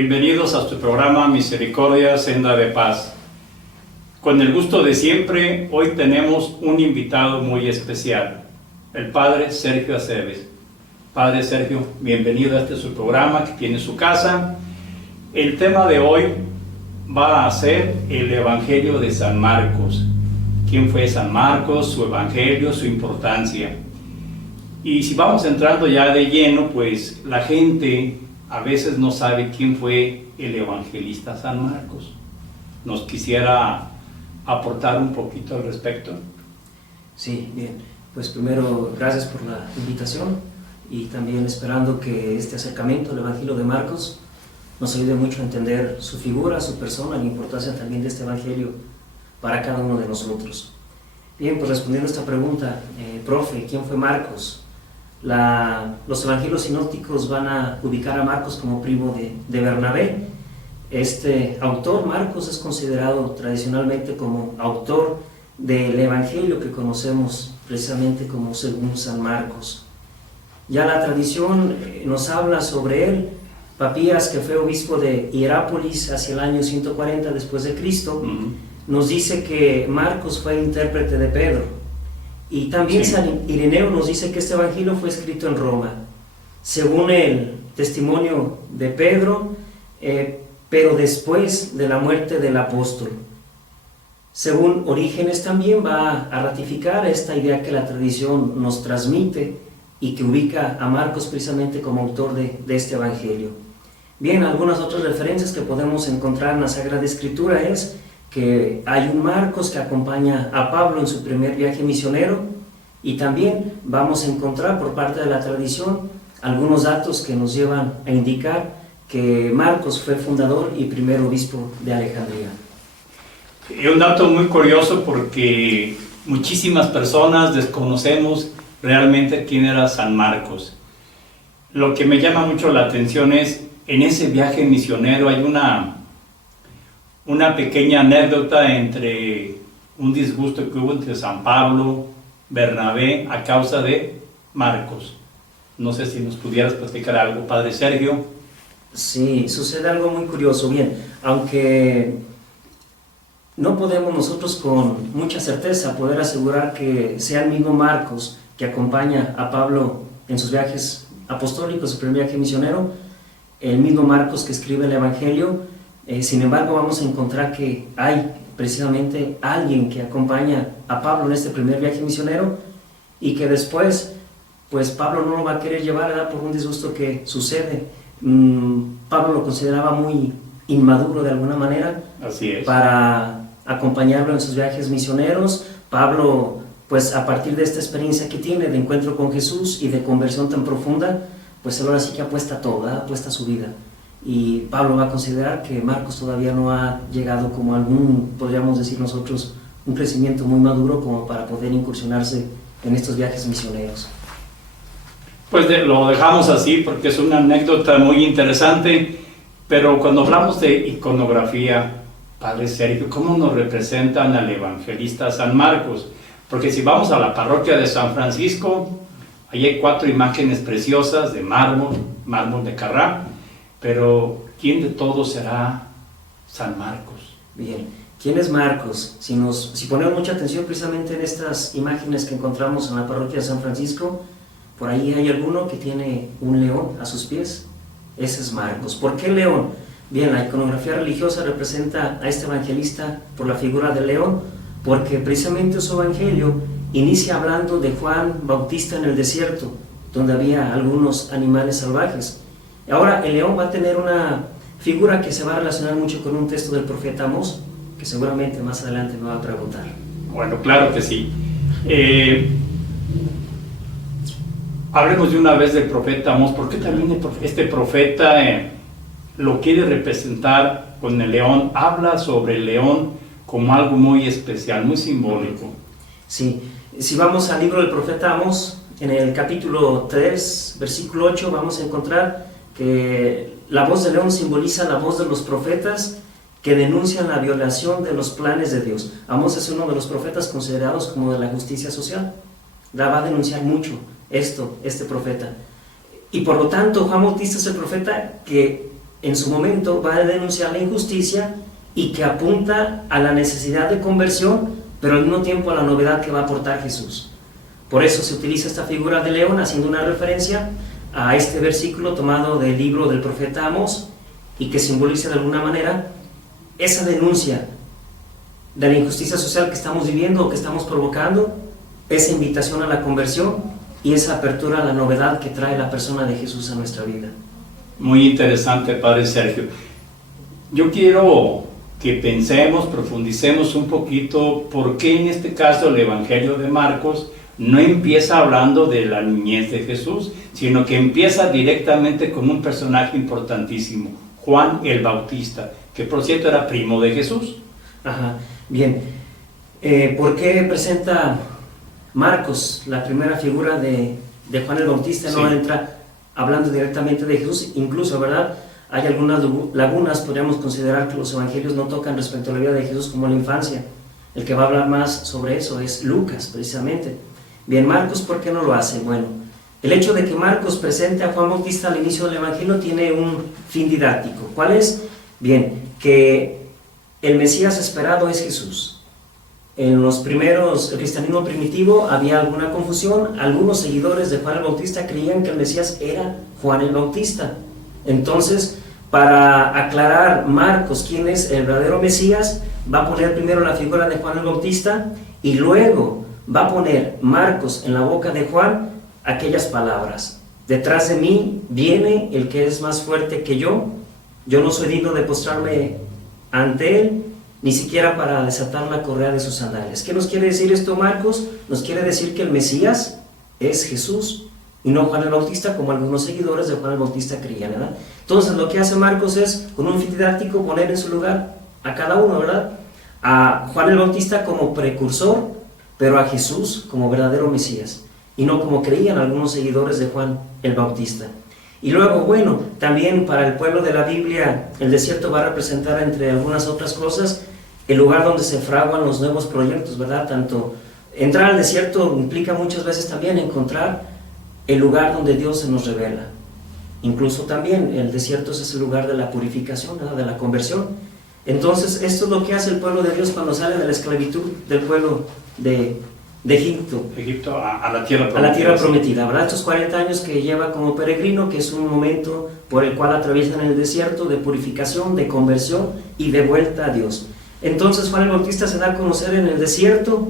Bienvenidos a su programa Misericordia, Senda de Paz. Con el gusto de siempre, hoy tenemos un invitado muy especial, el Padre Sergio Aceves. Padre Sergio, bienvenido a este su programa que tiene su casa. El tema de hoy va a ser el Evangelio de San Marcos. ¿Quién fue San Marcos? Su Evangelio, su importancia. Y si vamos entrando ya de lleno, pues la gente a veces no sabe quién fue el evangelista San Marcos. ¿Nos quisiera aportar un poquito al respecto? Sí, bien. Pues primero, gracias por la invitación y también esperando que este acercamiento al Evangelio de Marcos nos ayude mucho a entender su figura, su persona, la importancia también de este Evangelio para cada uno de nosotros. Bien, pues respondiendo a esta pregunta, profe, ¿quién fue Marcos? Los evangelios sinópticos van a ubicar a Marcos como primo de Bernabé. Este autor, Marcos, es considerado tradicionalmente como autor del evangelio que conocemos precisamente como según San Marcos. Ya la tradición nos habla sobre él. Papías, que fue obispo de Hierápolis hacia el año 140 después de Cristo, nos dice que Marcos fue intérprete de Pedro. Y también San Ireneo nos dice que este evangelio fue escrito en Roma, según el testimonio de Pedro, pero después de la muerte del apóstol. Según Orígenes también va a ratificar esta idea que la tradición nos transmite y que ubica a Marcos precisamente como autor de este evangelio. Bien, algunas otras referencias que podemos encontrar en la Sagrada Escritura es que hay un Marcos que acompaña a Pablo en su primer viaje misionero, y también vamos a encontrar por parte de la tradición algunos datos que nos llevan a indicar que Marcos fue fundador y primer obispo de Alejandría. Y un dato muy curioso, porque muchísimas personas desconocemos realmente quién era San Marcos. Lo que me llama mucho la atención es, en ese viaje misionero hay una pequeña anécdota entre un disgusto que hubo entre San Pablo, Bernabé, a causa de Marcos. No sé si nos pudieras platicar algo, Padre Sergio. Sí, sucede algo muy curioso. Bien, aunque no podemos nosotros con mucha certeza poder asegurar que sea el mismo Marcos que acompaña a Pablo en sus viajes apostólicos, su primer viaje misionero, el mismo Marcos que escribe el Evangelio. Sin embargo, vamos a encontrar que hay precisamente alguien que acompaña a Pablo en este primer viaje misionero y que después, pues Pablo no lo va a querer llevar, ¿verdad?, por un disgusto que sucede. Pablo lo consideraba muy inmaduro de alguna manera. Así es. Para acompañarlo en sus viajes misioneros. Pablo, pues a partir de esta experiencia que tiene de encuentro con Jesús y de conversión tan profunda, pues ahora sí que apuesta todo, ¿verdad?, apuesta su vida. Y Pablo va a considerar que Marcos todavía no ha llegado como algún, podríamos decir nosotros, un crecimiento muy maduro como para poder incursionarse en estos viajes misioneros. Pues lo dejamos así porque es una anécdota muy interesante, pero cuando hablamos de iconografía, Padre Sergio, ¿cómo nos representan al evangelista San Marcos? Porque si vamos a la parroquia de San Francisco, ahí hay 4 imágenes preciosas de mármol de Carrá, pero ¿quién de todos será San Marcos? Bien, ¿quién es Marcos? Si ponemos mucha atención precisamente en estas imágenes que encontramos en la parroquia de San Francisco, por ahí hay alguno que tiene un león a sus pies. Ese es Marcos. ¿Por qué león? Bien, la iconografía religiosa representa a este evangelista por la figura del león, porque precisamente su evangelio inicia hablando de Juan Bautista en el desierto, donde había algunos animales salvajes. Ahora el león va a tener una figura que se va a relacionar mucho con un texto del profeta Amós, que seguramente más adelante me va a preguntar. Bueno, claro que sí. Hablemos de una vez del profeta Amós, porque también este profeta lo quiere representar con el león. Habla sobre el león como algo muy especial, muy simbólico. Sí, si vamos al libro del profeta Amós, en el capítulo 3, versículo 8, vamos a encontrar que la voz del león simboliza la voz de los profetas que denuncian la violación de los planes de Dios. Amós es uno de los profetas considerados como de la justicia social. Va a denunciar mucho este profeta. Y por lo tanto, Juan Bautista es el profeta que en su momento va a denunciar la injusticia y que apunta a la necesidad de conversión, pero al mismo tiempo a la novedad que va a aportar Jesús. Por eso se utiliza esta figura de león, haciendo una referencia a este versículo tomado del libro del profeta Amós, y que simboliza de alguna manera esa denuncia de la injusticia social que estamos viviendo o que estamos provocando, esa invitación a la conversión y esa apertura a la novedad que trae la persona de Jesús a nuestra vida. Muy interesante, Padre Sergio. Yo quiero que pensemos, profundicemos un poquito por qué en este caso el Evangelio de Marcos no empieza hablando de la niñez de Jesús, sino que empieza directamente con un personaje importantísimo, Juan el Bautista, que por cierto era primo de Jesús. Ajá, bien. ¿Por qué presenta Marcos la primera figura de Juan el Bautista? No entra hablando directamente de Jesús, incluso, ¿verdad? Hay algunas lagunas, podríamos considerar que los evangelios no tocan respecto a la vida de Jesús como la infancia. El que va a hablar más sobre eso es Lucas, precisamente. Bien, Marcos, ¿por qué no lo hace? Bueno, el hecho de que Marcos presente a Juan Bautista al inicio del evangelio tiene un fin didáctico. ¿Cuál es? Bien, que el Mesías esperado es Jesús. En los primeros, el cristianismo primitivo, había alguna confusión. Algunos seguidores de Juan el Bautista creían que el Mesías era Juan el Bautista. Entonces, para aclarar Marcos quién es el verdadero Mesías, va a poner primero la figura de Juan el Bautista y luego va a poner Marcos en la boca de Juan aquellas palabras: detrás de mí viene el que es más fuerte que yo no soy digno de postrarme ante él, ni siquiera para desatar la correa de sus sandalias. ¿Qué nos quiere decir esto, Marcos? Nos quiere decir que el Mesías es Jesús y no Juan el Bautista, como algunos seguidores de Juan el Bautista creían, ¿verdad? Entonces lo que hace Marcos es, con un fin didáctico, poner en su lugar a cada uno, ¿verdad? A Juan el Bautista como precursor, pero a Jesús como verdadero Mesías, y no como creían algunos seguidores de Juan el Bautista. Y luego, bueno, también para el pueblo de la Biblia, el desierto va a representar, entre algunas otras cosas, el lugar donde se fraguan los nuevos proyectos, ¿verdad? Tanto entrar al desierto implica muchas veces también encontrar el lugar donde Dios se nos revela. Incluso también el desierto es ese lugar de la purificación, ¿verdad? De la conversión. Entonces, esto es lo que hace el pueblo de Dios cuando sale de la esclavitud del pueblo de Egipto. A la tierra prometida. A la tierra prometida, ¿verdad? Estos 40 años que lleva como peregrino, que es un momento por el cual atraviesan el desierto de purificación, de conversión y de vuelta a Dios. Entonces Juan el Bautista se da a conocer en el desierto,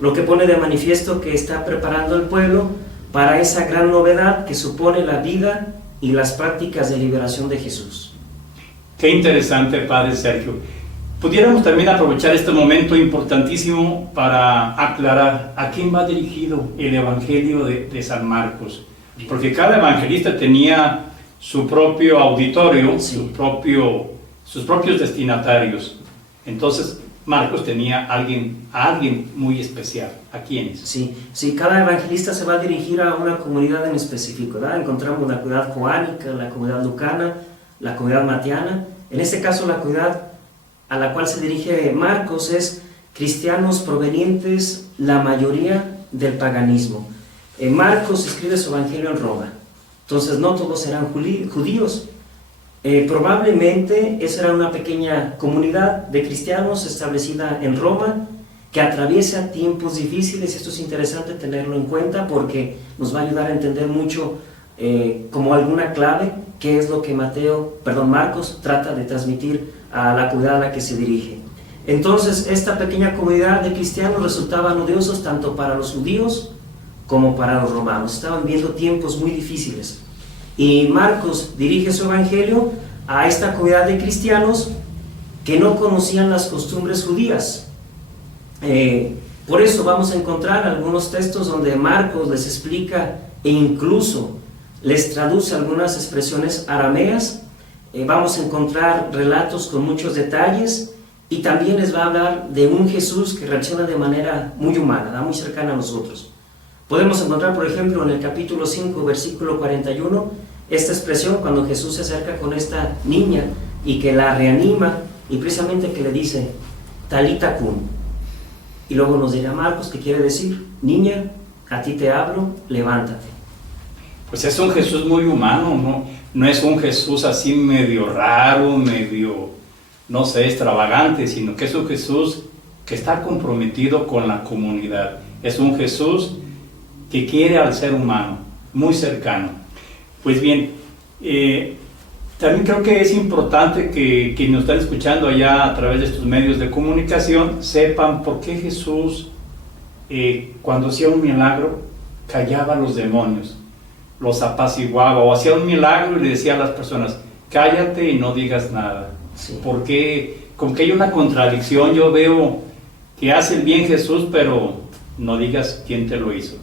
lo que pone de manifiesto que está preparando al pueblo para esa gran novedad que supone la vida y las prácticas de liberación de Jesús. Qué interesante, Padre Sergio. Pudiéramos también aprovechar este momento importantísimo para aclarar a quién va dirigido el Evangelio de San Marcos. Porque cada evangelista tenía su propio auditorio, sus propios destinatarios. Entonces, Marcos tenía a alguien muy especial. ¿A quiénes? Sí, cada evangelista se va a dirigir a una comunidad en específico, ¿verdad? Encontramos la comunidad joánica, la comunidad lucana, la comunidad matiana. En este caso, la comunidad a la cual se dirige Marcos es cristianos provenientes, la mayoría, del paganismo. Marcos escribe su evangelio en Roma, entonces no todos eran judíos. Probablemente esa era una pequeña comunidad de cristianos establecida en Roma, que atraviesa tiempos difíciles. Esto es interesante tenerlo en cuenta porque nos va a ayudar a entender mucho, como alguna clave, qué es lo que Marcos trata de transmitir a la comunidad a la que se dirige. Entonces, esta pequeña comunidad de cristianos resultaban odiosos tanto para los judíos como para los romanos. Estaban viviendo tiempos muy difíciles. Y Marcos dirige su evangelio a esta comunidad de cristianos que no conocían las costumbres judías. Por eso vamos a encontrar algunos textos donde Marcos les explica e incluso les traduce algunas expresiones arameas. Vamos a encontrar relatos con muchos detalles y también les va a hablar de un Jesús que reacciona de manera muy humana, muy cercana a nosotros. Podemos encontrar, por ejemplo, en el capítulo 5, versículo 41, esta expresión cuando Jesús se acerca con esta niña y que la reanima, y precisamente que le dice, Talita cum. Y luego nos dirá Marcos, que quiere decir, niña, a ti te hablo, levántate. pues es un Jesús muy humano, ¿no? No es un Jesús así medio raro, medio, no sé, extravagante, sino que es un Jesús que está comprometido con la comunidad. Es un Jesús que quiere al ser humano, muy cercano. Pues bien, también creo que es importante que quienes nos están escuchando allá a través de estos medios de comunicación sepan por qué Jesús, cuando hacía un milagro, callaba a los demonios, los apaciguaba, o hacía un milagro y le decía a las personas, cállate y no digas nada. Sí. Porque como que hay una contradicción, yo veo que hace el bien Jesús, pero no digas quién te lo hizo.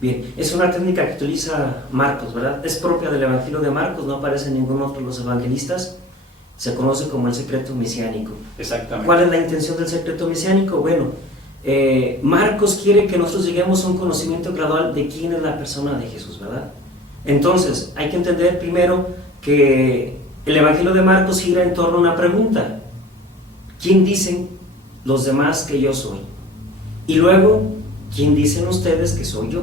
Bien, es una técnica que utiliza Marcos, ¿verdad? Es propia del Evangelio de Marcos, no aparece en ningún otro de los evangelistas. Se conoce como el secreto mesiánico. Exactamente. ¿Cuál es la intención del secreto mesiánico? Bueno, Marcos quiere que nosotros lleguemos a un conocimiento gradual de quién es la persona de Jesús, ¿verdad? Entonces, hay que entender primero que el Evangelio de Marcos gira en torno a una pregunta. ¿Quién dicen los demás que yo soy? Y luego, ¿quién dicen ustedes que soy yo?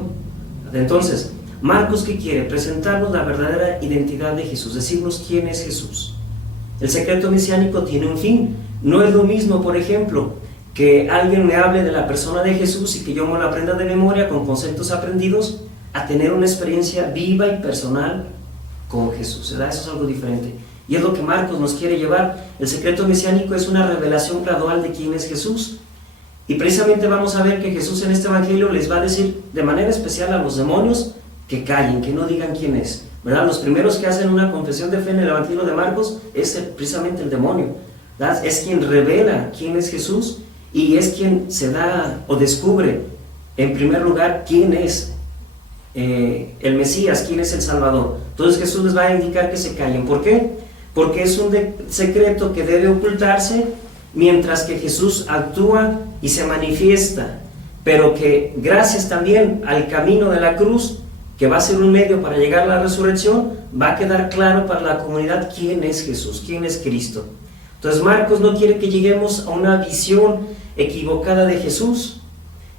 Entonces, Marcos, ¿qué quiere? Presentarnos la verdadera identidad de Jesús, decirnos quién es Jesús. El secreto mesiánico tiene un fin. No es lo mismo, por ejemplo, que alguien me hable de la persona de Jesús y que yo me la aprenda de memoria con conceptos aprendidos, a tener una experiencia viva y personal con Jesús, ¿verdad? Eso es algo diferente. Y es lo que Marcos nos quiere llevar. El secreto mesiánico es una revelación gradual de quién es Jesús. Y precisamente vamos a ver que Jesús en este evangelio les va a decir de manera especial a los demonios que callen, que no digan quién es, ¿verdad? Los primeros que hacen una confesión de fe en el evangelio de Marcos es precisamente el demonio, ¿verdad? Es quien revela quién es Jesús y es quien se da o descubre en primer lugar quién es el Mesías, quién es el Salvador. Entonces Jesús les va a indicar que se callen. ¿Por qué? Porque es un secreto que debe ocultarse mientras que Jesús actúa y se manifiesta, pero que gracias también al camino de la cruz, que va a ser un medio para llegar a la resurrección, va a quedar claro para la comunidad quién es Jesús, quién es Cristo. Entonces Marcos no quiere que lleguemos a una visión equivocada de Jesús.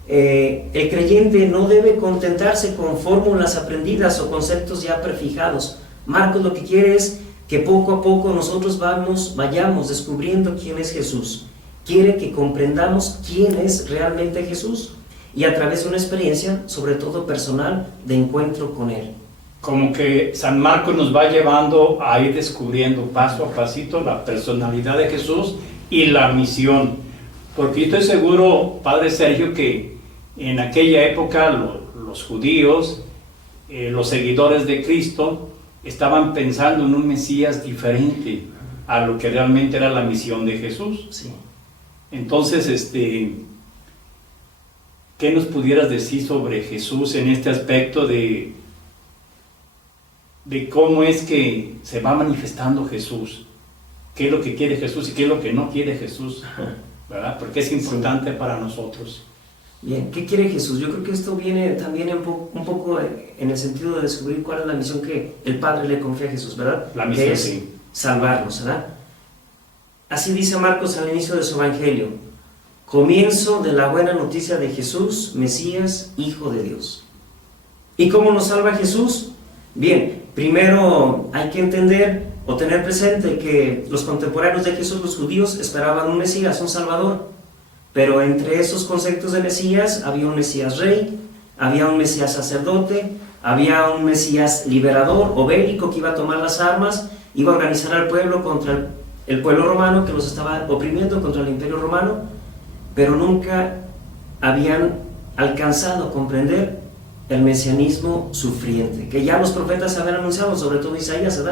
El creyente no debe contentarse con fórmulas aprendidas o conceptos ya prefijados. Marcos lo que quiere es que poco a poco nosotros vayamos descubriendo quién es Jesús. Quiere que comprendamos quién es realmente Jesús y a través de una experiencia, sobre todo personal, de encuentro con Él. Como que San Marcos nos va llevando a ir descubriendo paso a pasito la personalidad de Jesús y la misión. Porque yo estoy seguro, Padre Sergio, que en aquella época los judíos, los seguidores de Cristo, estaban pensando en un Mesías diferente a lo que realmente era la misión de Jesús. Sí. Entonces, ¿qué nos pudieras decir sobre Jesús en este aspecto de cómo es que se va manifestando Jesús? ¿Qué es lo que quiere Jesús y qué es lo que no quiere Jesús? ¿Verdad? Porque es importante para nosotros. Bien, ¿qué quiere Jesús? Yo creo que esto viene también un poco en el sentido de descubrir cuál es la misión que el Padre le confía a Jesús, ¿verdad? La misión, que es sí. Salvarnos, ¿verdad? Así dice Marcos al inicio de su evangelio: comienzo de la buena noticia de Jesús, Mesías, Hijo de Dios. ¿Y cómo nos salva Jesús? Bien, primero hay que entender o tener presente que los contemporáneos de Jesús, los judíos, esperaban un Mesías, un Salvador. Pero entre esos conceptos de Mesías había un Mesías rey, había un Mesías sacerdote, había un Mesías liberador o bélico que iba a tomar las armas, iba a organizar al pueblo contra el pueblo romano que los estaba oprimiendo, contra el imperio romano, pero nunca habían alcanzado a comprender el mesianismo sufriente, que ya los profetas habían anunciado, sobre todo Isaías,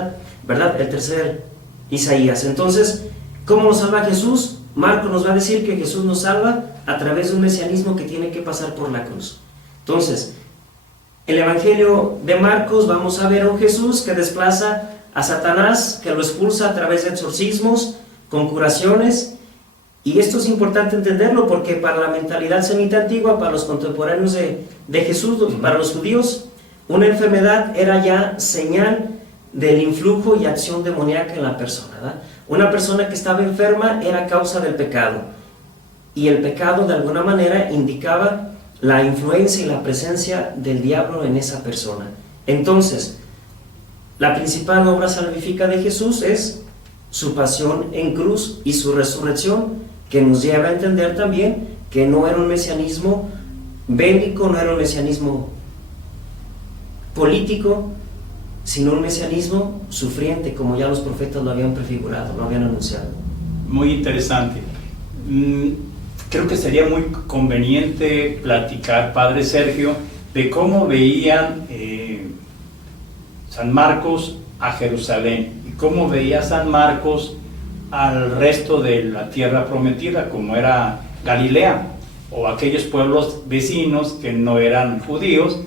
¿verdad? El tercer Isaías. Entonces, ¿cómo nos salva Jesús? Marcos nos va a decir que Jesús nos salva a través de un mesianismo que tiene que pasar por la cruz. Entonces, el Evangelio de Marcos vamos a ver a un Jesús que desplaza a Satanás, que lo expulsa a través de exorcismos, con curaciones, y esto es importante entenderlo porque para la mentalidad semita antigua, para los contemporáneos de Jesús, para los judíos, una enfermedad era ya señal del influjo y acción demoníaca en la persona, ¿verdad? Una persona que estaba enferma era causa del pecado, y el pecado de alguna manera indicaba la influencia y la presencia del diablo en esa persona. Entonces, la principal obra salvífica de Jesús es su pasión en cruz y su resurrección, que nos lleva a entender también que no era un mesianismo bélico, no era un mesianismo político, sino un mesianismo sufriente, como ya los profetas lo habían prefigurado, lo habían anunciado. Muy interesante. Creo que sería muy conveniente platicar, Padre Sergio, de cómo veían San Marcos a Jerusalén y cómo veía San Marcos al resto de la tierra prometida, como era Galilea o aquellos pueblos vecinos que no eran judíos,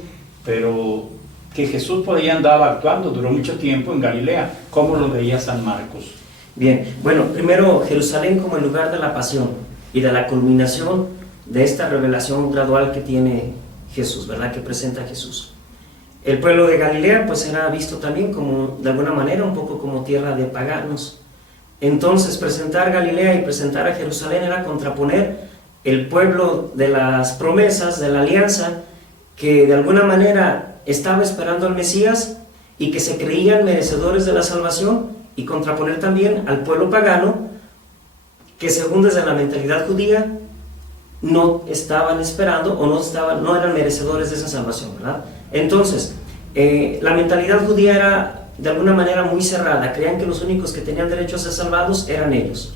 pero que Jesús por ahí andaba actuando, duró mucho tiempo en Galilea. ¿Cómo lo veía San Marcos? Bien, bueno, primero Jerusalén como el lugar de la pasión y de la culminación de esta revelación gradual que tiene Jesús, ¿verdad? Que presenta Jesús. El pueblo de Galilea pues era visto también como, de alguna manera, un poco como tierra de paganos. Entonces presentar Galilea y presentar a Jerusalén era contraponer el pueblo de las promesas, de la alianza, que de alguna manera estaba esperando al Mesías y que se creían merecedores de la salvación, y contraponer también al pueblo pagano, que según desde la mentalidad judía no estaban esperando o no eran merecedores de esa salvación, ¿verdad? Entonces, la mentalidad judía era de alguna manera muy cerrada, creían que los únicos que tenían derecho a ser salvados eran ellos.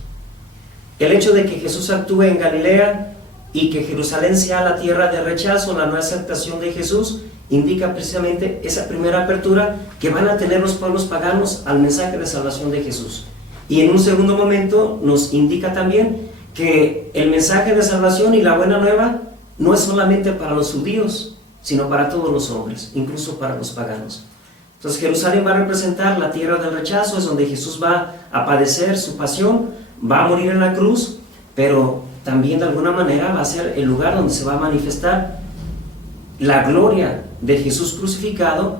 El hecho de que Jesús actúe en Galilea y que Jerusalén sea la tierra de rechazo, la no aceptación de Jesús, indica precisamente esa primera apertura que van a tener los pueblos paganos al mensaje de salvación de Jesús. Y en un segundo momento nos indica también que el mensaje de salvación y la buena nueva no es solamente para los judíos, sino para todos los hombres, incluso para los paganos. Entonces Jerusalén va a representar la tierra del rechazo, es donde Jesús va a padecer su pasión, va a morir en la cruz, pero también de alguna manera va a ser el lugar donde se va a manifestar la gloria de Jesús crucificado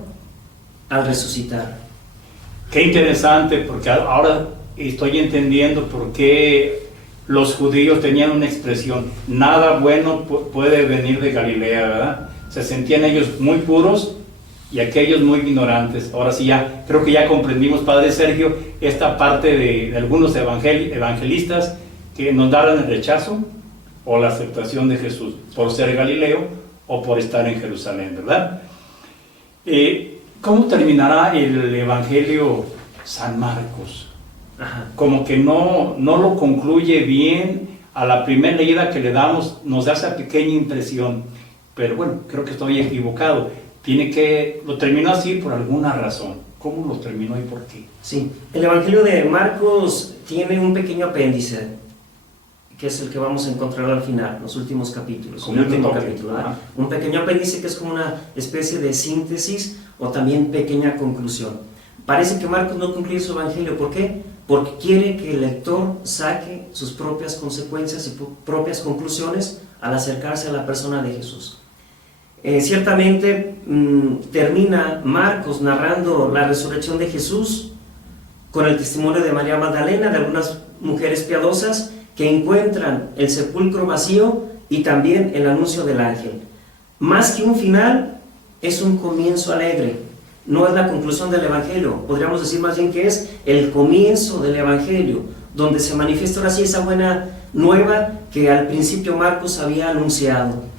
al resucitar. Qué interesante, porque ahora estoy entendiendo por qué los judíos tenían una expresión: nada bueno puede venir de Galilea, ¿verdad? Se sentían ellos muy puros y aquellos muy ignorantes. Ahora sí, ya creo que ya comprendimos, Padre Sergio, esta parte de algunos evangelistas que nos daban el rechazo o la aceptación de Jesús por ser galileo o por estar en Jerusalén, ¿verdad? ¿Cómo terminará el Evangelio San Marcos? Como que no lo concluye bien. A la primera leída que le damos nos da esa pequeña impresión, pero bueno, creo que estoy equivocado. Lo terminó así por alguna razón. ¿Cómo lo terminó y por qué? Sí, el Evangelio de Marcos tiene un pequeño apéndice, que es el que vamos a encontrar al final, los últimos capítulos. Como último capítulo, un pequeño apéndice que es como una especie de síntesis o también pequeña conclusión. Parece que Marcos no concluye su Evangelio. ¿Por qué? Porque quiere que el lector saque sus propias consecuencias y propias conclusiones al acercarse a la persona de Jesús. Ciertamente termina Marcos narrando la resurrección de Jesús con el testimonio de María Magdalena, de algunas mujeres piadosas que encuentran el sepulcro vacío y también el anuncio del ángel. Más que un final, es un comienzo alegre. No es la conclusión del Evangelio, podríamos decir más bien que es el comienzo del Evangelio, donde se manifiesta ahora sí esa buena nueva que al principio Marcos había anunciado.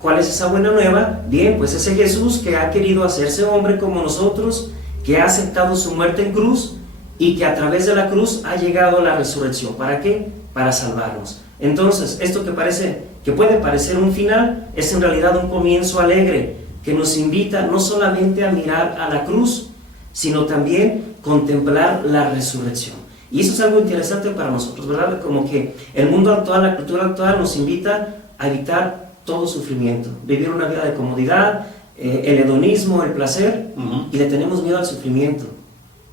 ¿Cuál es esa buena nueva? Bien, pues ese Jesús que ha querido hacerse hombre como nosotros, que ha aceptado su muerte en cruz y que a través de la cruz ha llegado a la resurrección. ¿Para qué? Para salvarnos. Entonces, esto que puede parecer un final, es en realidad un comienzo alegre, que nos invita no solamente a mirar a la cruz, sino también contemplar la resurrección. Y eso es algo interesante para nosotros, ¿verdad? Como que el mundo actual, la cultura actual nos invita a evitar todo sufrimiento, vivir una vida de comodidad, el hedonismo, el placer, y le tenemos miedo al sufrimiento.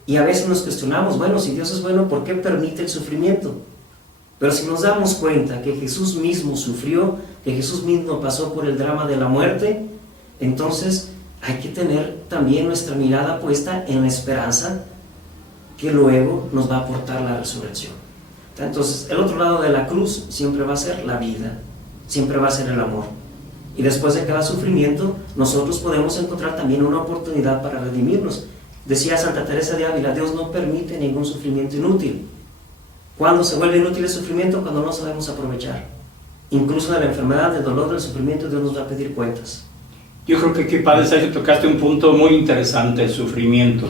Y a veces nos cuestionamos, bueno, si Dios es bueno, ¿por qué permite el sufrimiento? Pero si nos damos cuenta que Jesús mismo sufrió, que Jesús mismo pasó por el drama de la muerte, entonces hay que tener también nuestra mirada puesta en la esperanza que luego nos va a aportar la resurrección. Entonces, el otro lado de la cruz siempre va a ser la vida, siempre va a ser el amor. Y después de cada sufrimiento, nosotros podemos encontrar también una oportunidad para redimirnos. Decía Santa Teresa de Ávila, Dios no permite ningún sufrimiento inútil. ¿Cuándo se vuelve inútil el sufrimiento? Cuando no sabemos aprovechar. Incluso de la enfermedad, del dolor, del sufrimiento, Dios nos va a pedir cuentas. Yo creo que aquí, Padre Sergio, tocaste un punto muy interesante, el sufrimiento.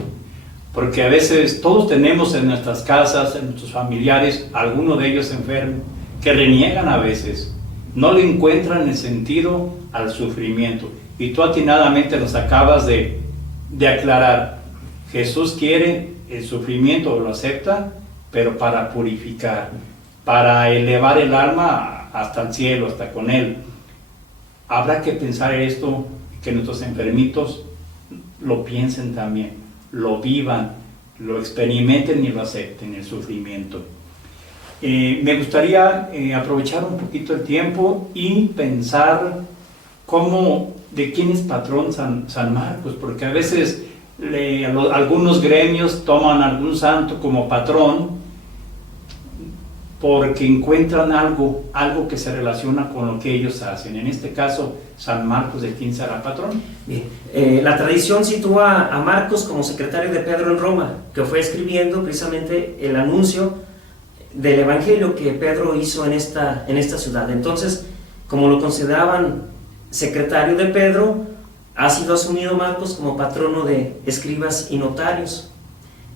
Porque a veces todos tenemos en nuestras casas, en nuestros familiares, alguno de ellos enfermo, que reniegan a veces. No le encuentran el sentido al sufrimiento. Y tú atinadamente nos acabas de aclarar. Jesús quiere el sufrimiento, lo acepta, pero para purificar, para elevar el alma hasta el cielo, hasta con Él. Habrá que pensar esto, que nuestros enfermitos lo piensen también, lo vivan, lo experimenten y lo acepten, el sufrimiento. Me gustaría aprovechar un poquito el tiempo y pensar de quién es patrón San Marcos, porque a veces algunos gremios toman a algún santo como patrón porque encuentran algo que se relaciona con lo que ellos hacen. En este caso, San Marcos, ¿de quién será patrón? Bien. La tradición sitúa a Marcos como secretario de Pedro en Roma, que fue escribiendo precisamente el anuncio del Evangelio que Pedro hizo en esta ciudad. Entonces, como lo consideraban secretario de Pedro, ha sido asumido Marcos como patrono de escribas y notarios.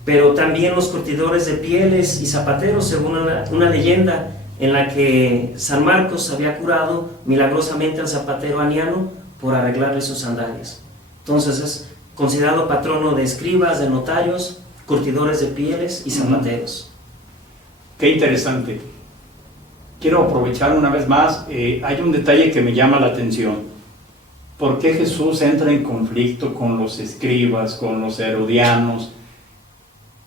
Pero también los curtidores de pieles y zapateros, según una leyenda en la que San Marcos había curado milagrosamente al zapatero Aniano por arreglarle sus sandalias. Entonces es considerado patrono de escribas, de notarios, curtidores de pieles y zapateros. Qué interesante. Quiero aprovechar una vez más, hay un detalle que me llama la atención. ¿Por qué Jesús entra en conflicto con los escribas, con los herodianos?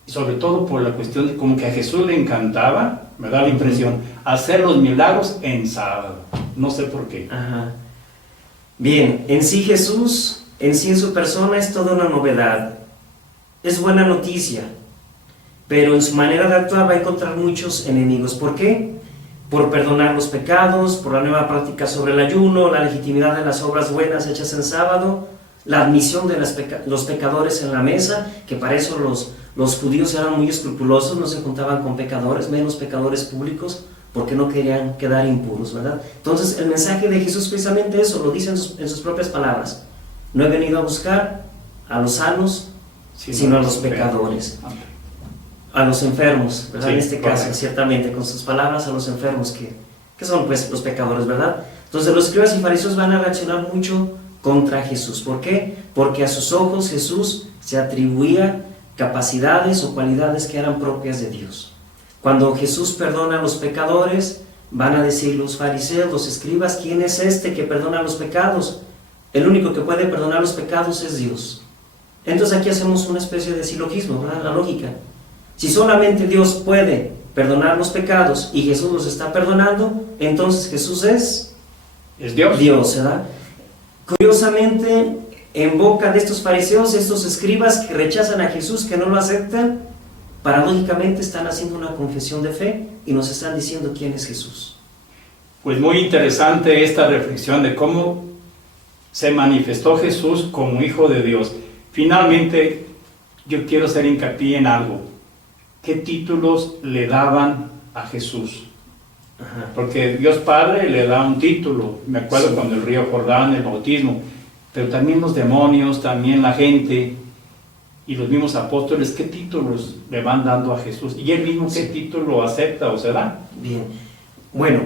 Y sobre todo por la cuestión de como que a Jesús le encantaba, me da la impresión, hacer los milagros en sábado. No sé por qué. Ajá. Bien, en sí Jesús, en sí en su persona es toda una novedad. Es buena noticia, pero en su manera de actuar va a encontrar muchos enemigos. ¿Por qué? Por perdonar los pecados, por la nueva práctica sobre el ayuno, la legitimidad de las obras buenas hechas en sábado, la admisión de los pecadores en la mesa, que para eso los judíos eran muy escrupulosos, no se juntaban con pecadores, menos pecadores públicos, porque no querían quedar impuros, ¿verdad? Entonces el mensaje de Jesús precisamente eso, lo dice en sus propias palabras. No he venido a buscar a los sanos, sino a los pecadores, a los enfermos, ¿verdad? Sí, en este caso, ciertamente, con sus palabras a los enfermos, que son pues los pecadores, ¿verdad? Entonces los escribas y fariseos van a reaccionar mucho contra Jesús. ¿Por qué? Porque a sus ojos Jesús se atribuía capacidades o cualidades que eran propias de Dios. Cuando Jesús perdona a los pecadores, van a decir los fariseos, los escribas, ¿quién es este que perdona los pecados? El único que puede perdonar los pecados es Dios. Entonces aquí hacemos una especie de silogismo, ¿verdad? La lógica. Si solamente Dios puede perdonar los pecados y Jesús los está perdonando, entonces Jesús es Dios. Dios, ¿verdad? Curiosamente, en boca de estos fariseos, estos escribas que rechazan a Jesús, que no lo aceptan, paradójicamente están haciendo una confesión de fe y nos están diciendo quién es Jesús. Pues muy interesante esta reflexión de cómo se manifestó Jesús como Hijo de Dios. Finalmente, yo quiero hacer hincapié en algo. ¿Qué títulos le daban a Jesús? Ajá. Porque Dios Padre le da un título, me acuerdo sí, cuando el río Jordán, el bautismo, pero también los demonios, también la gente y los mismos apóstoles, ¿qué títulos le van dando a Jesús? Y él mismo, ¿qué título acepta o se da? Bien, bueno,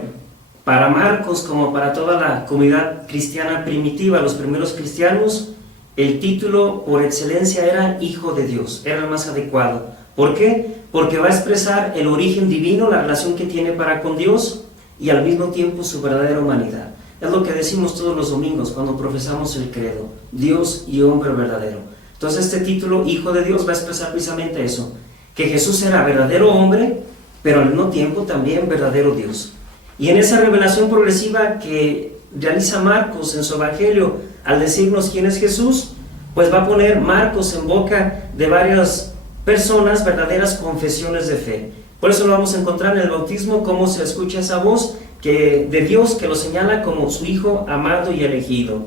para Marcos, como para toda la comunidad cristiana primitiva, los primeros cristianos, el título por excelencia era Hijo de Dios, era el más adecuado. ¿Por qué? Porque va a expresar el origen divino, la relación que tiene para con Dios y al mismo tiempo su verdadera humanidad. Es lo que decimos todos los domingos cuando profesamos el credo, Dios y hombre verdadero. Entonces este título, Hijo de Dios, va a expresar precisamente eso, que Jesús era verdadero hombre, pero al mismo tiempo también verdadero Dios. Y en esa revelación progresiva que realiza Marcos en su Evangelio, al decirnos quién es Jesús, pues va a poner Marcos en boca de varias verdaderas confesiones de fe. Por eso lo vamos a encontrar en el bautismo, cómo se escucha esa voz de Dios que lo señala como su Hijo amado y elegido.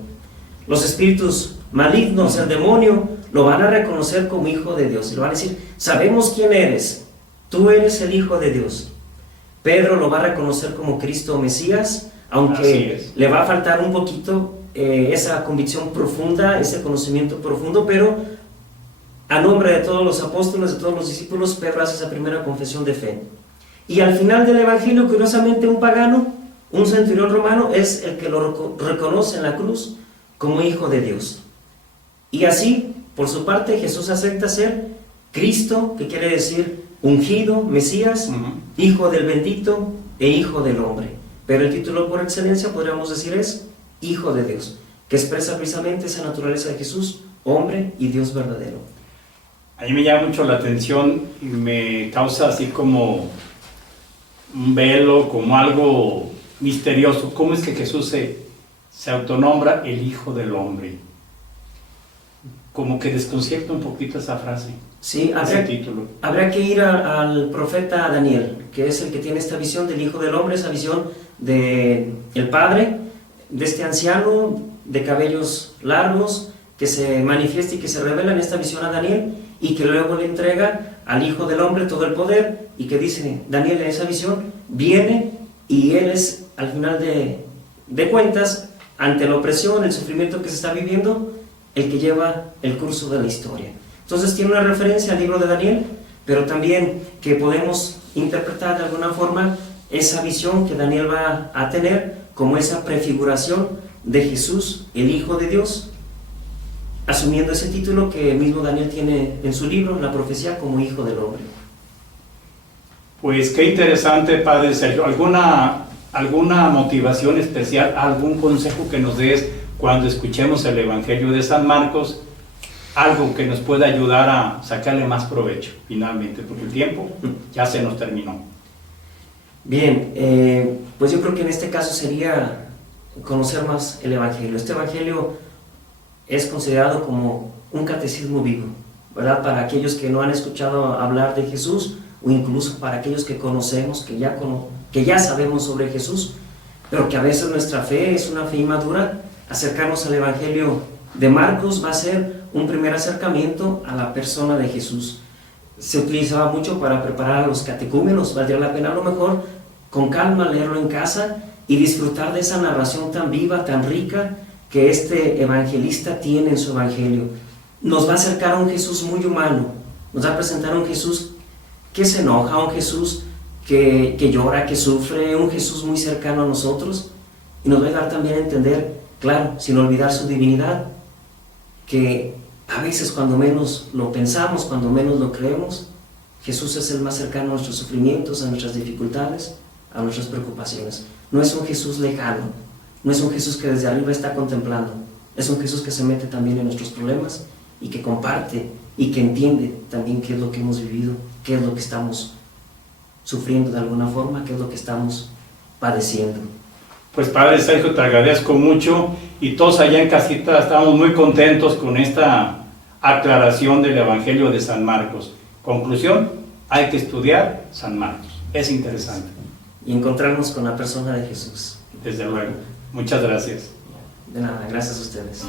Los espíritus malignos, el demonio, lo van a reconocer como Hijo de Dios y lo van a decir, sabemos quién eres, tú eres el Hijo de Dios. Pedro lo va a reconocer como Cristo Mesías, aunque le va a faltar un poquito esa convicción profunda, ese conocimiento profundo, pero a nombre de todos los apóstoles, de todos los discípulos, Pedro hace esa primera confesión de fe. Y al final del Evangelio, curiosamente, un pagano, un centurión romano, es el que lo reconoce en la cruz como Hijo de Dios. Y así, por su parte, Jesús acepta ser Cristo, que quiere decir ungido, Mesías, Hijo del bendito e Hijo del hombre. Pero el título por excelencia, podríamos decir, es Hijo de Dios, que expresa precisamente esa naturaleza de Jesús, hombre y Dios verdadero. A mí me llama mucho la atención y me causa así como un velo, como algo misterioso. ¿Cómo es que Jesús se autonombra el Hijo del Hombre? Como que desconcierta un poquito esa frase. Sí, habría que ir al profeta Daniel, que es el que tiene esta visión del Hijo del Hombre, esa visión del Padre, de este anciano de cabellos largos, que se manifiesta y que se revela en esta visión a Daniel, y que luego le entrega al Hijo del Hombre todo el poder, y que dice Daniel en esa visión, viene y él es, al final de cuentas, ante la opresión, el sufrimiento que se está viviendo, el que lleva el curso de la historia. Entonces tiene una referencia al libro de Daniel, pero también que podemos interpretar de alguna forma esa visión que Daniel va a tener como esa prefiguración de Jesús, el Hijo de Dios, asumiendo ese título que mismo Daniel tiene en su libro, la profecía, como Hijo del Hombre. Pues qué interesante, Padre Sergio. ¿Alguna motivación especial, algún consejo que nos des cuando escuchemos el Evangelio de San Marcos? Algo que nos pueda ayudar a sacarle más provecho, finalmente, porque el tiempo ya se nos terminó. Bien, pues yo creo que en este caso sería conocer más el Evangelio. Este Evangelio es considerado como un catecismo vivo, ¿verdad? Para aquellos que no han escuchado hablar de Jesús, o incluso para aquellos que conocemos, que ya sabemos sobre Jesús, pero que a veces nuestra fe es una fe inmadura. Acercarnos al Evangelio de Marcos va a ser un primer acercamiento a la persona de Jesús. Se utilizaba mucho para preparar a los catecúmenos. Valdría la pena a lo mejor con calma leerlo en casa y disfrutar de esa narración tan viva, tan rica que este evangelista tiene en su Evangelio. Nos va a acercar a un Jesús muy humano, nos va a presentar a un Jesús que se enoja, un Jesús que llora, que sufre, un Jesús muy cercano a nosotros, y nos va a dar también a entender, claro, sin olvidar su divinidad, que a veces cuando menos lo pensamos, cuando menos lo creemos, Jesús es el más cercano a nuestros sufrimientos, a nuestras dificultades, a nuestras preocupaciones. No es un Jesús lejano, no es un Jesús que desde arriba está contemplando, es un Jesús que se mete también en nuestros problemas y que comparte y que entiende también qué es lo que hemos vivido, qué es lo que estamos sufriendo de alguna forma, qué es lo que estamos padeciendo. Pues Padre Sergio, te agradezco mucho, y todos allá en casita estamos muy contentos con esta aclaración del Evangelio de San Marcos. Conclusión, hay que estudiar San Marcos, es interesante. Y encontrarnos con la persona de Jesús. Desde luego. Muchas gracias. De nada, gracias a ustedes.